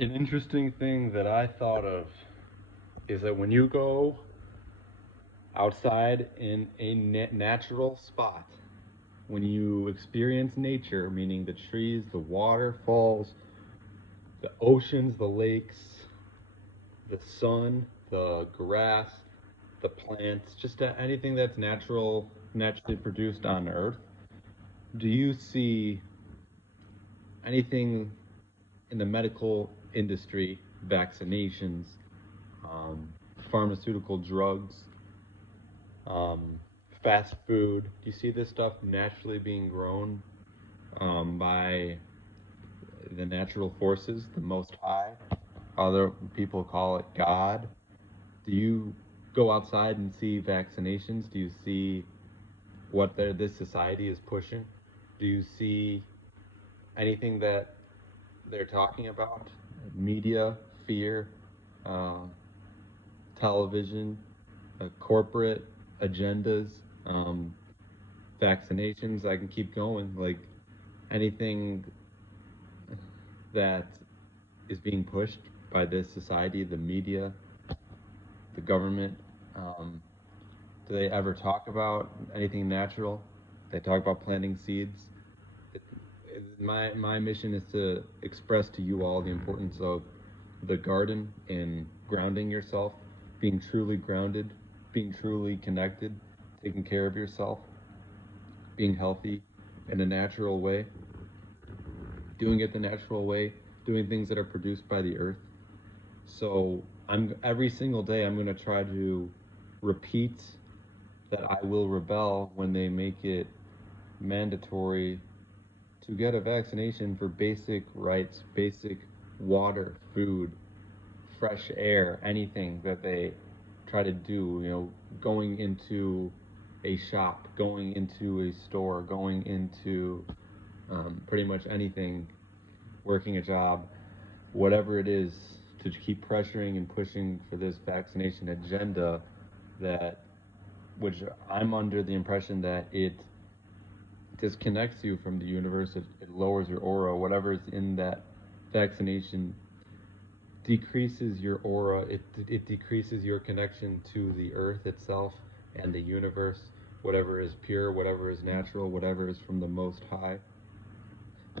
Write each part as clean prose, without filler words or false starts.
An interesting thing that I thought of is that when you go outside in a natural spot, when you experience nature, meaning the trees, the waterfalls, the oceans, the lakes, the sun, the grass, the plants, just anything that's naturally produced on Earth, do you see anything in the medical industry, vaccinations, um, pharmaceutical drugs, um, fast food? Do you see this stuff naturally being grown by the natural forces, the Most High? Other people call it God. Do you go outside and see vaccinations? Do you see what this society is pushing? Do you see anything that they're talking about? Media, fear, uh, television, corporate agendas, um, vaccinations. I can keep going. Like anything that is being pushed by this society, the media, the government. Um, do they ever talk about anything natural? They talk about planting seeds. My mission is to express to you all the importance of the garden and grounding yourself, being truly grounded, being truly connected, taking care of yourself, being healthy in a natural way, doing it the natural way, doing things that are produced by the earth. So I'm every single day I'm going to try to repeat that I will rebel when they make it mandatory to get a vaccination for basic rights, basic water, food, fresh air, anything that they try to do, going into a shop, going into a store, going into pretty much anything, working a job, whatever it is, to keep pressuring and pushing for this vaccination agenda that, which I'm under the impression that it disconnects you from the universe, it lowers your aura, whatever is in that vaccination decreases your aura, it decreases your connection to the earth itself and the universe, whatever is pure, whatever is natural, whatever is from the Most High.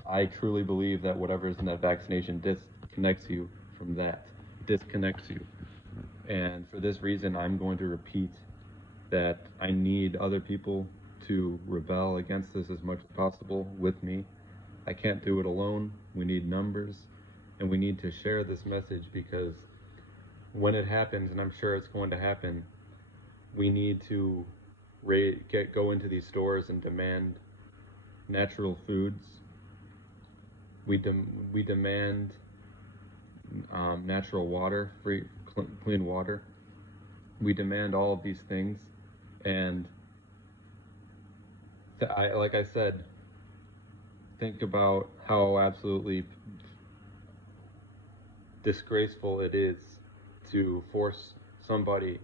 I truly believe that whatever is in that vaccination disconnects you from that, disconnects you. And for this reason, I'm going to repeat that I need other people to rebel against this as much as possible with me. I can't do it alone. We need numbers, and we need to share this message, because when it happens, and I'm sure it's going to happen, we need to go into these stores and demand natural foods. We demand natural water, clean water. We demand all of these things, and like I said, think about how absolutely disgraceful it is to force somebody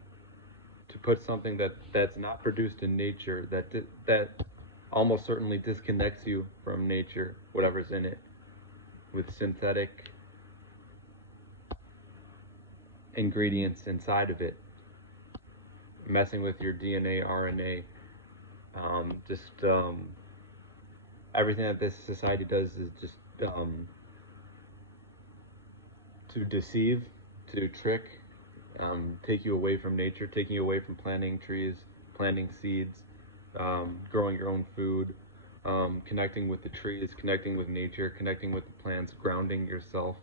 to put something that's not produced in nature, that almost certainly disconnects you from nature, whatever's in it, with synthetic ingredients inside of it, messing with your DNA, RNA, everything that this society does is just to deceive, to trick, take you away from nature, taking you away from planting trees, planting seeds, growing your own food, connecting with the trees, connecting with nature, connecting with the plants, grounding yourself,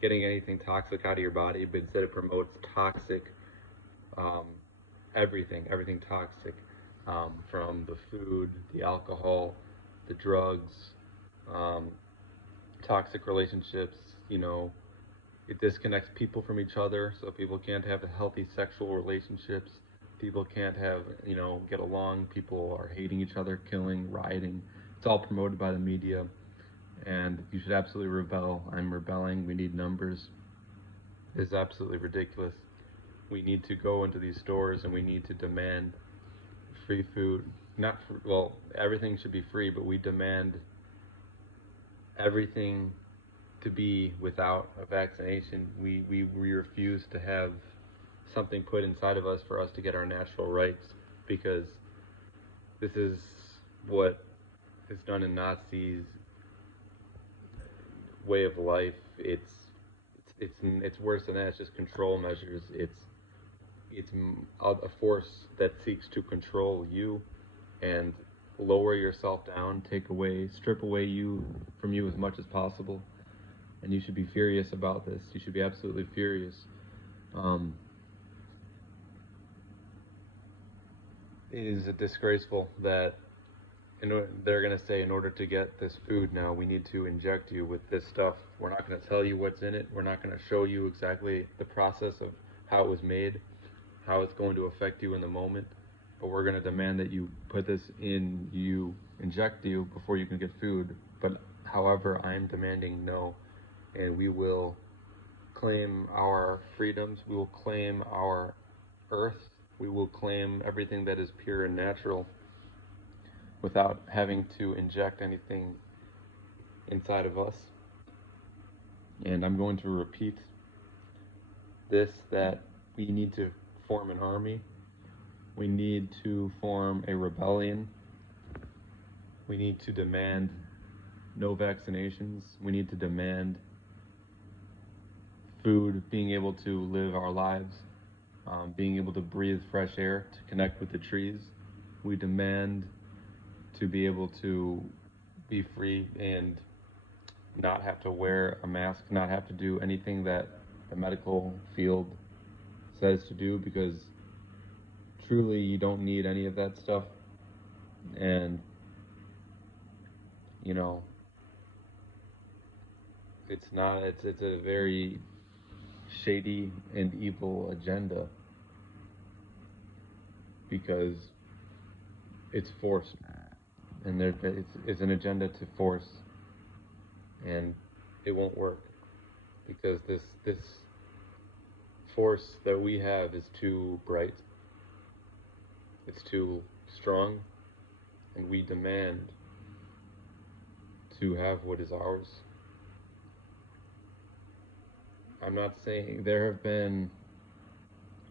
getting anything toxic out of your body, but instead it promotes toxic, um, everything toxic, from the food, the alcohol, the drugs, um, toxic relationships, it disconnects people from each other, so people can't have healthy sexual relationships. People can't get along. People are hating each other, killing, rioting. It's all promoted by the media, and you should absolutely rebel. I'm rebelling. We need numbers. It's absolutely ridiculous. We need to go into these stores and we need to demand free food. Not for, well, everything should be free, but we demand everything to be without a vaccination. We refuse to have something put inside of us for us to get our natural rights, because this is what is done in Nazis' way of life. It's worse than that. It's just control measures. It's a force that seeks to control you and lower yourself down, strip away from you as much as possible. And you should be furious about this. You should be absolutely furious. It is disgraceful that they're going to say, in order to get this food now, we need to inject you with this stuff. We're not going to tell you what's in it. We're not going to show you exactly the process of how it was made, how it's going to affect you in the moment. But we're going to demand that you put this in, you inject you before you can get food. But however, I'm demanding no. And we will claim our freedoms. We will claim our earth. We will claim everything that is pure and natural without having to inject anything inside of us. And I'm going to repeat this, that we need to form an army. We need to form a rebellion. We need to demand no vaccinations. We need to demand food, being able to live our lives, being able to breathe fresh air, to connect with the trees. We demand to be able to be free and not have to wear a mask, not have to do anything that the medical field says to do, because truly you don't need any of that stuff. And it's a very shady and evil agenda, because it's forced, and it's an agenda to force, and it won't work, because this force that we have is too bright, it's too strong, and we demand to have what is ours. I'm not saying, there have been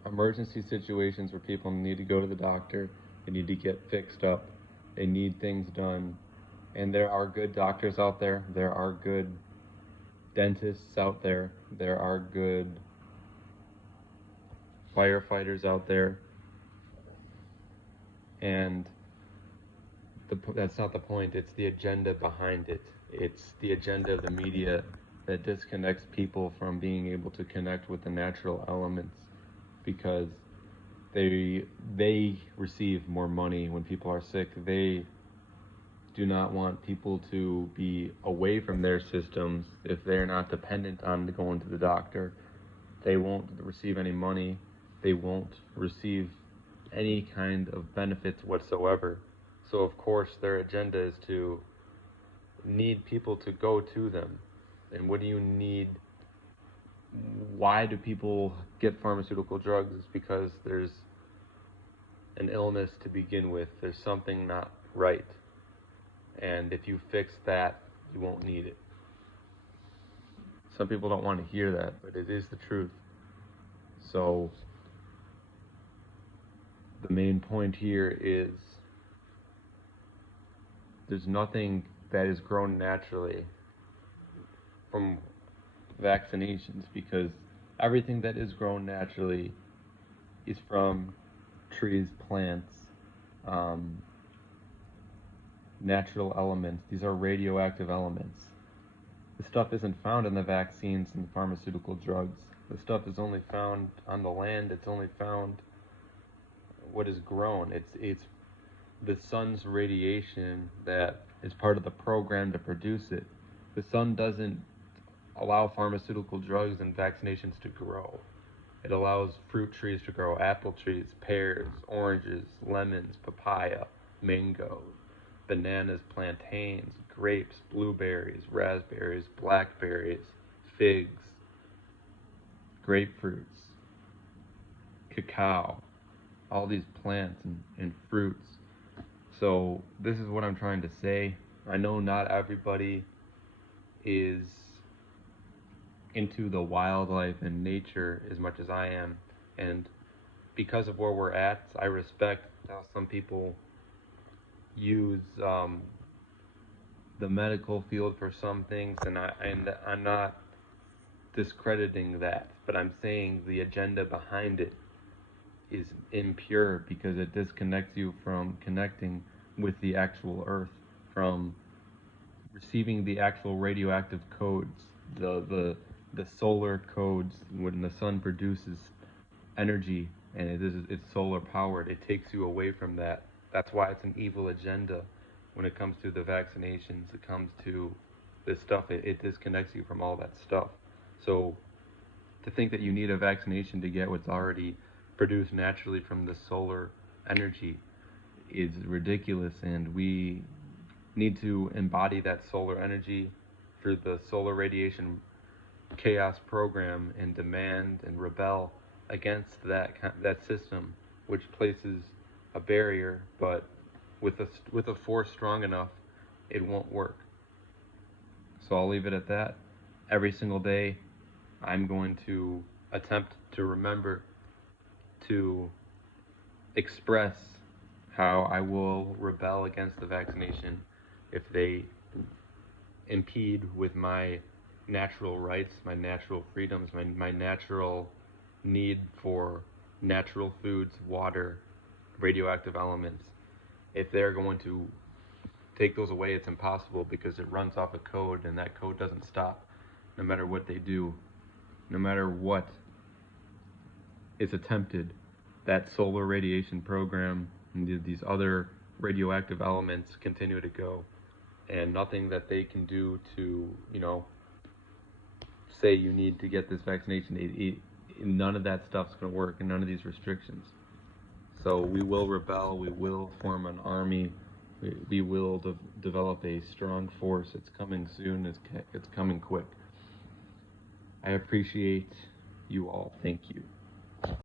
emergency situations where people need to go to the doctor, they need to get fixed up, they need things done, and there are good doctors out there, there are good dentists out there, there are good firefighters out there, and that's not the point. It's the agenda behind it. It's the agenda of the media that disconnects people from being able to connect with the natural elements, because they receive more money when people are sick. They do not want people to be away from their systems if they're not dependent on going to the doctor. They won't receive any money. They won't receive any kind of benefits whatsoever. So of course their agenda is to need people to go to them. And what do you need? Why do people get pharmaceutical drugs? It's because there's an illness to begin with. There's something not right. And if you fix that, you won't need it. Some people don't want to hear that, but it is the truth. So the main point here is there's nothing that is grown naturally from vaccinations, because everything that is grown naturally is from trees, plants, natural elements. These are radioactive elements. The stuff isn't found in the vaccines and the pharmaceutical drugs. The stuff is only found on the land. It's only found what is grown. It's the sun's radiation that is part of the program to produce it. The sun doesn't allow pharmaceutical drugs and vaccinations to grow. It allows fruit trees to grow, apple trees, pears, oranges, lemons, papaya, mango, bananas, plantains, grapes, blueberries, raspberries, blackberries, figs, grapefruits, cacao, all these plants and fruits. So this is what I'm trying to say. I know not everybody is into the wildlife and nature as much as I am. And because of where we're at, I respect how some people use the medical field for some things, and I'm not discrediting that, but I'm saying the agenda behind it is impure because it disconnects you from connecting with the actual earth, from receiving the actual radioactive codes, the solar codes. When the sun produces energy and it's solar powered, it takes you away from that. That's why it's an evil agenda when it comes to the vaccinations. It comes to this stuff. It disconnects you from all that stuff. So to think that you need a vaccination to get what's already produced naturally from the solar energy is ridiculous, and we need to embody that solar energy through the solar radiation chaos program and demand and rebel against that system, which places a barrier, but with a force strong enough, it won't work. So I'll leave it at that. Every single day, I'm going to attempt to remember to express how I will rebel against the vaccination if they impede with my natural rights, my natural freedoms, my natural need for natural foods, water, radioactive elements. If they're going to take those away, it's impossible because it runs off a code, and that code doesn't stop no matter what they do, no matter what is attempted. That solar radiation program and these other radioactive elements continue to go, and nothing that they can do to, say you need to get this vaccination, none of that stuff's going to work, and none of these restrictions. So we will rebel, we will form an army, we will develop a strong force. It's coming soon, it's coming quick. I appreciate you all. Thank you.